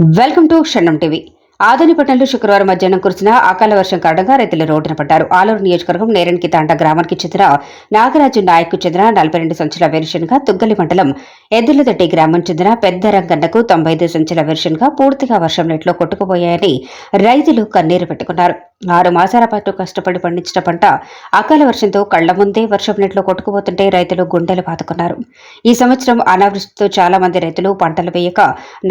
Welcome to క్షణం TV. ఆదోనిపట్నంలో శుక్రవారం మధ్యాహ్నం కురిసిన అకాల వర్షం కారణంగా రైతులు రోడ్డున పడ్డారు. ఆలూరు నియోజకవర్గం నేరేణికి తాండా గ్రామానికి చెందిన నాగరాజు నాయక్ కు చెందిన 42 సంచుల వెర్షన్గా తుగ్గలి మండలం ఎద్దులదొడ్డి గ్రామం చెందిన పెద్ద రంగన్నకు 95 సంచుల వెర్షన్గా పూర్తిగా వర్షం నీటిలో కొట్టుకుపోయాయని రైతులు కన్నీరు పెట్టుకున్నారు. 6 మాసాల పాటు కష్టపడి పండించిన పంట అకాల వర్షంతో కళ్ల ముందే వర్షం నీటిలో కొట్టుకుపోతుంటే రైతులు గుండెలు బాదుకున్నారు. ఈ సంవత్సరం అనావృష్టితో చాలా మంది రైతులు పంటలు వేయక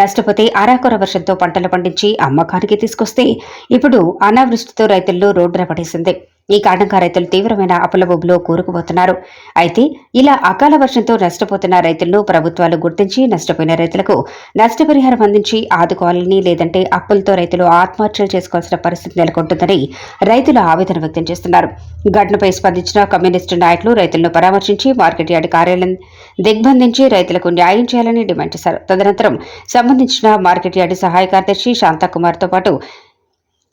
నష్టపోతే అరాకొర వర్షంతో పంటలు పండించి అమ్మకానికి తీసుకొస్తే ఇప్పుడు అనావృష్టితో రైతుల్లో రోడ్డున పడేసింది. ఈ కారణంగా రైతులు తీవ్రమైన అప్పులబొబ్బులో కూరుకుపోతున్నారు. అయితే ఇలా అకాల వర్షంతో నష్టపోతున్న రైతులను ప్రభుత్వాలు గుర్తించి నష్టపోయిన రైతులకు నష్టపరిహారం అందించి ఆదుకోవాలని, లేదంటే అప్పులతో రైతులు ఆత్మహత్యలు చేసుకోవాల్సిన పరిస్థితి నెలకొంటుందని రైతులు ఆవేదన వ్యక్తం చేస్తున్నారు. ఘటనపై స్పందించిన కమ్యూనిస్టు నాయకులు రైతులను పరామర్శించి మార్కెట్ యార్డు కార్యాలయం దిగ్బంధించి రైతులకు న్యాయం చేయాలని డిమాండ్ చేశారు. తదనంతరం సంబంధించిన మార్కెట్ యార్డు సహాయ కార్యదర్శి శాంతాకుమార్తో పాటు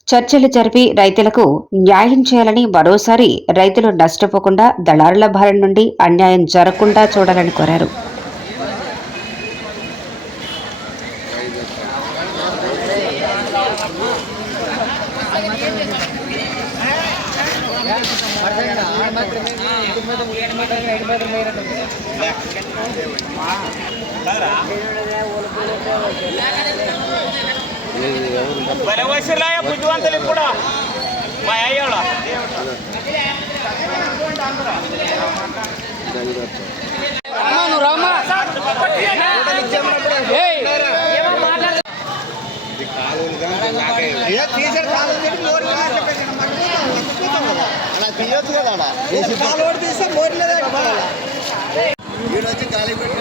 చర్చలు జరిపి రైతులకు న్యాయం చేయాలని, మరోసారి రైతులు నష్టపోకుండా దళారుల బారి నుండి అన్యాయం జరగకుండా చూడాలని కోరారు. బుద్ధివంతులు కూడా మా అయ్యోళ తీయొచ్చు కదా తీస్తే మోరలేదు ఖాళీ పెట్టి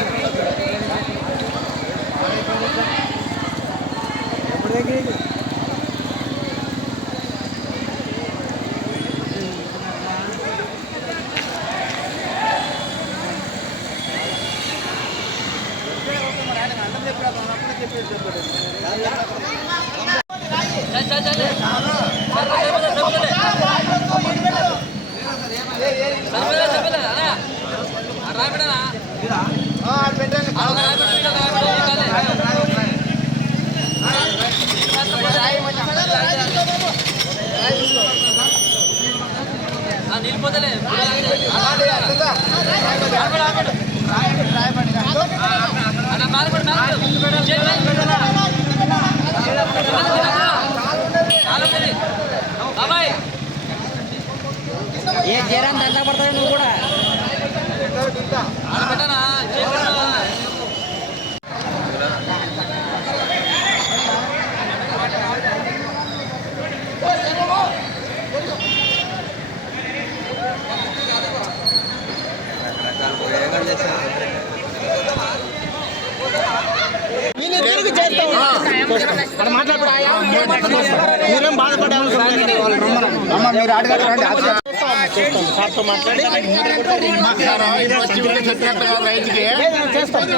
ఏ జరాన్ని దండ పడతావు నువ్వు కూడా మీరేం బాధపడే మీరు అడగండి సార్తో మాట్లాడి రైతుకి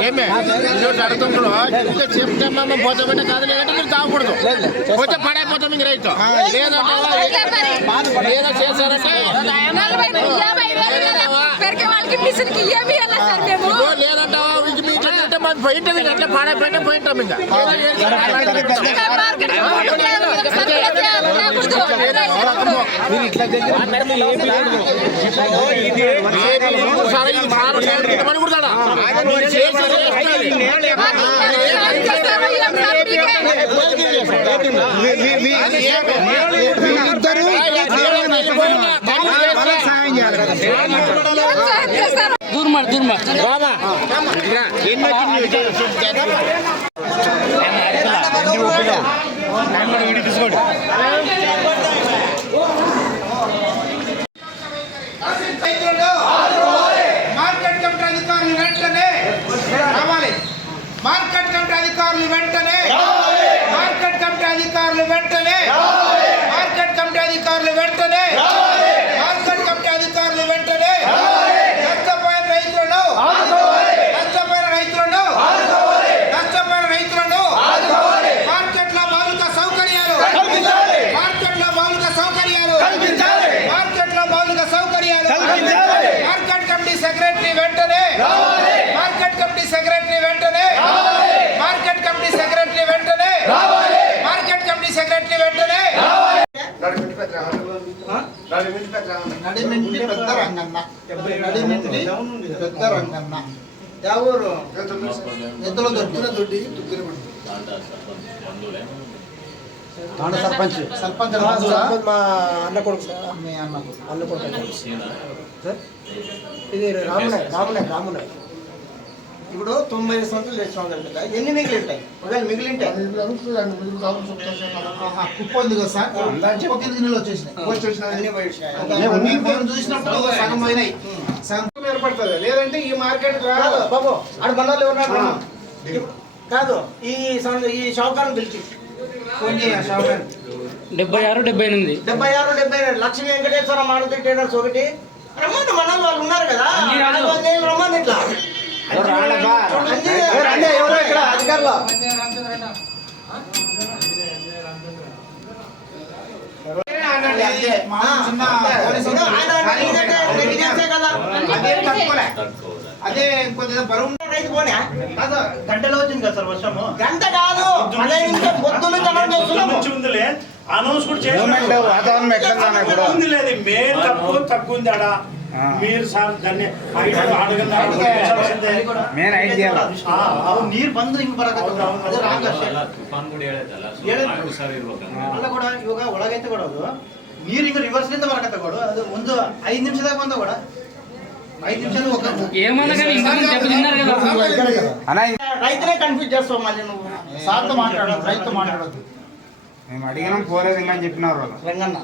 ఏమే ఈరోజు అడుగుతుండ్రు చెప్తామా పోతే పెట్టే కాదు, లేదంటే మీరు తాగకూడదు, పోతే పడైపోతాం ఇంక రైతు లేదా చేశారంటే లేదంటావా మాది పోయింటుంది అట్లా పాడైపోయినా పోయింటాం ఇంకా తీసుకోండి. మార్కెట్ కమిటీ అధికారులు వెంటనే రావాలి. మార్కెట్ కమిటీ అధికారులు వెంటనే మార్కెట్ కమిటీ అధికారులు వెంటనే మార్కెట్ కమిటీ అధికారులు వెంటనే మార్కెట్ కమిటీ అధికారులు వెంటనే నష్టపోయిన రైతులను మార్కెట్ల మౌలిక సౌకర్యాలు నడిమింటి పెద్ద రంగన్న. నడిమింటి పెద్ద రంగన్న. ఎవరు ఎద్దుల దొడ్డి సర్పంచ్ మా అన్న కొడుకు సార్. మీ అన్న అన్న కొడుకు సార్. ఇది రామునాయ్ ఇప్పుడు 90 సంవత్సరాలు తెచ్చుకోవాలి కదా, ఎన్ని మిగిలి ఉంటాయి? ఒకవేళ మిగిలి ఉంటాయి కుప్ప ఉంది కదా సార్, కుప్ప కింద నీళ్ళు వచ్చేసినాయి. అన్ని పోయి మేము చూసినప్పుడు సగం పోయినాయి, సగం ఏర్పడుతుంది. లేదంటే ఈ మార్కెట్ కాదు బాబు, ఆడ మనోళ్ళు ఎవరు కాదు, ఈ షావుకారం పిలిచి ఫోన్ చేయ. షావుకారం 76, 78. 76, లక్ష్మీ వెంకటేశ్వర మారుతి ట్రేడర్స్ ఒకటి. రమ్మని మనోళ్ళు వాళ్ళు ఉన్నారు కదా, నేను రమ్మని ఇట్లా ఎవరో ఇక్కడ అధికారులు అదే కొద్దిగా బరువు రైతు పోనా గంటలో వచ్చింది కదా సార్ వర్షము. గంట కాదు, 15 నిమిషం పొద్దున్న కలర్ చేస్తున్నాము. అనౌన్స్ కూడా చేస్తున్నారు. వాతావరణం ఎట్లా ఉంది లేదు, మే తక్కువ ఉంది ఆడ. మీరు సార్ దాన్ని ನೀರು ಬಂದು ಹಿಂಗ್ ಬರಕತ್ತ ಅದು ರಾಂಗ್ ಅಷ್ಟೇ. ಅಲ್ಲ ಕೂಡ ಇವಾಗ ಒಳಗೈತೆ ಕೊಡೋದು ನೀರು ಹಿಂಗ ರಿವರ್ಸ್ ನಿಂದ ಬರಕತ್ತ ಕೊಡು. ಅದು ಒಂದು 5 ನಿಮಿಷದಾಗ ಬಂದ ಕೂಡ 5 ನಿಮಿಷದ ఏమన్నా కానీ ఇంతమంది దెబ్బతిన్నారు కదా. రైతులే కన్ఫ్యూజ్ చేస్తావు మళ్ళీ నువ్వు. సార్తో మాట్లాడదు, రైతు మాట్లాడదు. మేము అడిగినాం పోలేదు ఇంకా చెప్పినారు వాళ్ళు. రంగన్న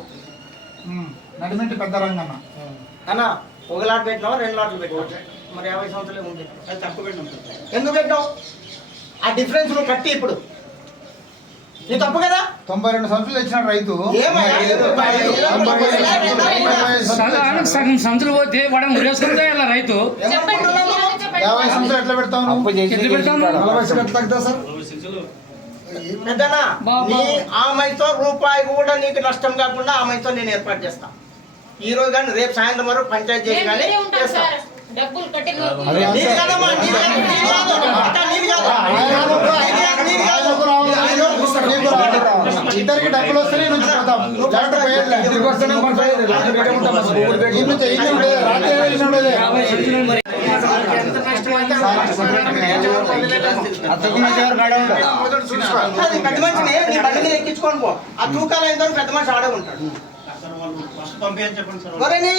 నడిమింటి పెద్ద రంగన్న. అన్న ఒక లాట్ పెట్టినావా 2 లాట్లు పెట్టినావు? మరి 50 సంవత్సరాలే ఉంది, అది తక్కువ పెట్టినావు. ఎందుకు పెట్టినావు? ఆ డిఫరెన్స్ నువ్వు కట్టి ఇప్పుడు నీ తప్పు కదా. 92 సంవత్సరాలు ఇచ్చిన రైతు సగం సంచులు పోతే వాడు మురేసుకుంటే ఇలా రైతు 50 సంవత్సరాలు ఎట్లా పెడతావు నువ్వు? ఎట్లా పెడతాము? 40 సంవత్సరాలు ఎట్లా తగ్గుతా సార్? పెద్దనా నీ ఆమెతో రూపాయి కూడా నీకు నష్టం కాకుండా ఆమెతో నేను ఏర్పాటు చేస్తా. ఈ రోజు కానీ రేపు సాయంత్రం వరకు పంచాయతీ చేసి కానీ చేస్తా. డబ్బులు కట్టిన నీది కాదమ్మా, నీది కాదు, నీది కాదు. అక్క, నీది కాదు. నీది కాదు. ఇద్దరికి డబ్బులు వస్తేనే నుంచి పోతాం. లేకపోతే పోయేదిలే. ఇద్దరికి వస్తేనే పోయేది. ఈ నుంచి ఈ నుంచి ఉండేది. రాత్రి వెళ్ళిన ఉండేది. అది పెద్ద మనిషిని నీ బండి మీద ఎక్కించుకొని పో. ఆ తూకాలు అయిన తర్వాత పెద్ద మనిషి ఆడే ఉంటాడు. ఒరే నీ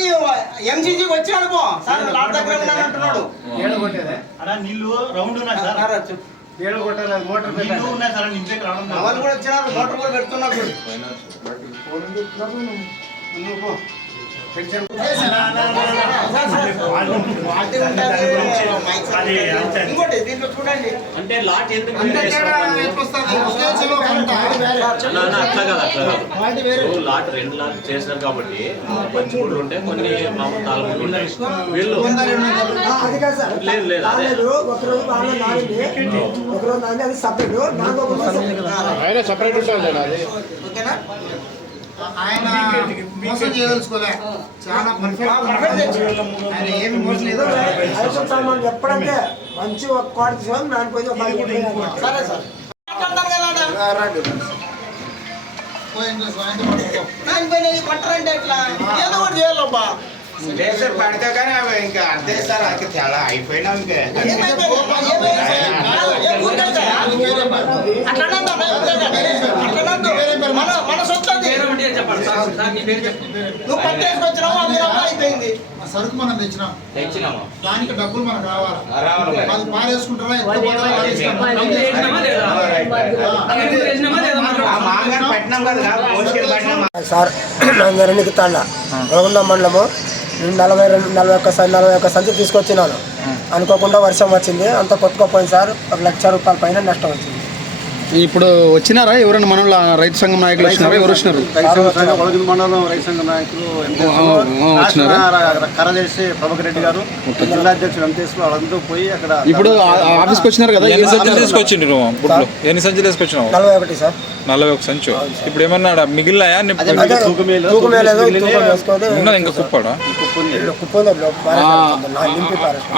ఎంసీజీకి వచ్చాడు పో సార్, లాట్ దగ్గర ఉన్నాను అంటున్నాడు. నీళ్ళు రౌండ్ ఉన్నాయి సార్, ఏళ్ళు కొట్టాలి. మోటార్ నీళ్ళు ఉన్నాయి సార్, నింపే రావడం వాళ్ళు కూడా వచ్చినారు, మోటార్ కూడా పెడుతున్నారు. ఇంకోటి దీంట్లో చూడండి, అంటే లాట్ ఎందుకు లాట్ 2 లాట్ చేసినారు కాబట్టి మంచి గుడ్లు ఉంటాయి, కొన్ని మామూలు తాళములు ఉంటాయి. వీళ్ళు అది కాదు సార్, లేదు లేదు అదే ఒకరోజు బాగా నాడింది, ఒకరోజు నాది, అది సపరేట్. ఆయన సపరేట్ ఉంటుంది అది. ఓకేనా? ఆయన మోసం చేయదలుచుకోలే, చాలా పర్ఫెక్ట్. ఆయన ఏమి మోసం లేదు. ఐటమ్ సామాన్ ఎప్పుడంటే మంచి ఒక క్వాలిటీ తీసుకొని నానిపోయింది ఒక సరే సార్ పట్టరంటే ఎట్లా ఏదో ఒకటి చేయాలబ్బా. పడితే కానీ ఇంకా అర్థం సార్, అది చాలా అయిపోయినా ఇంకా మన సొంతది నువ్వు పట్టేసుకొచ్చినావు, అది అయిపోయింది. సరుకు మనం తెచ్చినాం, తెచ్చినాము, దానికి డబ్బులు మనకు రావాలి. అది పారేసుకుంటారా? సార్ నందరికి తాళ్ళ రఘున్న మండలము 41 సంచి తీసుకొచ్చినాను. అనుకోకుండా వర్షం వచ్చింది, అంత కొట్టుకోపోయింది సార్. 1 లక్ష రూపాయల పైన నష్టం వచ్చింది. ఇప్పుడు వచ్చినారా ఎవరైనా మనలో రైతు సంఘం నాయకులు వచ్చినారా? ఎవరు వచ్చినారు? మండలం రైతు సంఘ నాయకులు కరదేశి ప్రభాకర్ రెడ్డి గారు, జిల్లా అధ్యక్షుడు వెంకటేశ్వర, వాళ్ళందరూ పోయి అక్కడ ఇప్పుడు ఆఫీస్కి వచ్చినారు కదా. ఎన్ని సంచులు తీసుకొచ్చిండు నువ్వు? ఎన్ని సంచులు తీసుకొచ్చినావు? 41 సార్. 41 సంచు. ఇప్పుడు ఏమన్నా మిగిలినాయా? తూకమేలేదు, ఉన్నది ఇంకా కుప్పాడా? కుప్ప నింపి పారేస్తాను.